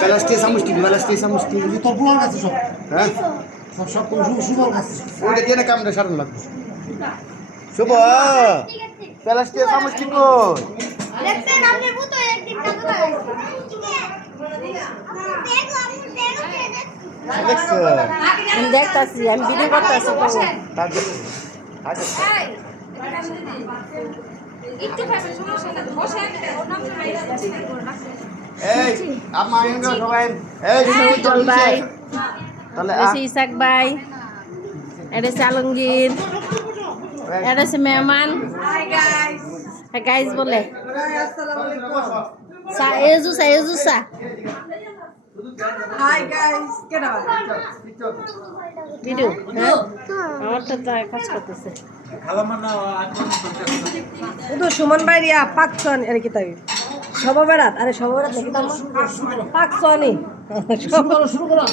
plastic সামুষ্টি plastic সামুষ্টি তোর পুলার কাছে সব হ্যাঁ সব সুন্দর কাছে ওইটা দিয়ে না কামড়ে সারান লাগবে শুভ প্লাস্টিক সামুষ্টি কো দেখছেন আপনি ভূত একদিন কাজ দেখছ আমি দেখতাছি আমি ভিডিও করতেছি একটু খাবেন সমস্যা নেই বসে ওর নাম এই আমা এঙ্গা সবাই এই চল ভাই তাহলে এটা ইসাক ভাই এটা আলমগীর এটা মেহমান হাই গাইস গাইজ বলে সা হাই গাইস কেডা ভিডিও হ্যাঁ আমারটা তো কাজ করতেছে সুমন ভাইরিয়া পাকছন এর কি তাই সবাবেরাত আরে সবাবেরাত নাকি তাম পাকছনি শুরু করো